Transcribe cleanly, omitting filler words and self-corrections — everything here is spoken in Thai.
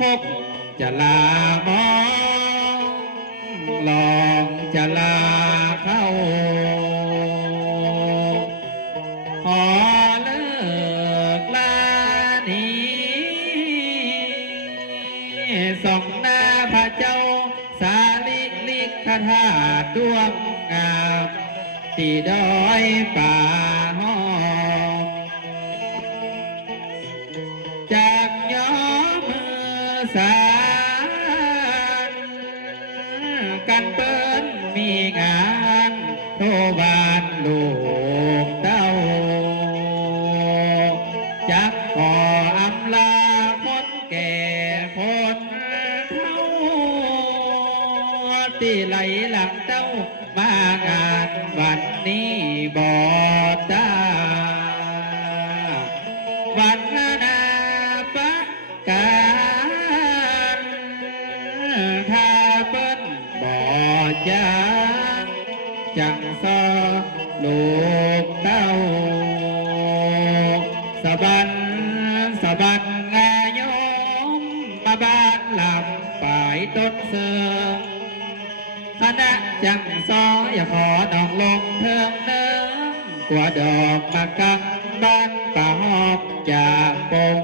พบจะลามองลองจะลาเข้าขอเลิกลานี้ส่องหน้าพระเจ้าสาลิลิกคธาตุดวงงามที่ดอยป่าห้องจากย้อมือสานกันเปิ้นมีงานโทบานลูกเต้าจักขออำลาคนแก่คนเฒ่าที่ไหลหลังเต้ามางานวันนี้บอดตาวันนาปะการถ้าเปิ้นบอดจางจังซอลูกเต้าสะบันสะบันงายมมาบ้านลำป่ายต้นเสือคณะจังซออย่าขอดอกลงเทิงเนื้อกว่าดอกมะกังบ้านป่าหอบจากปง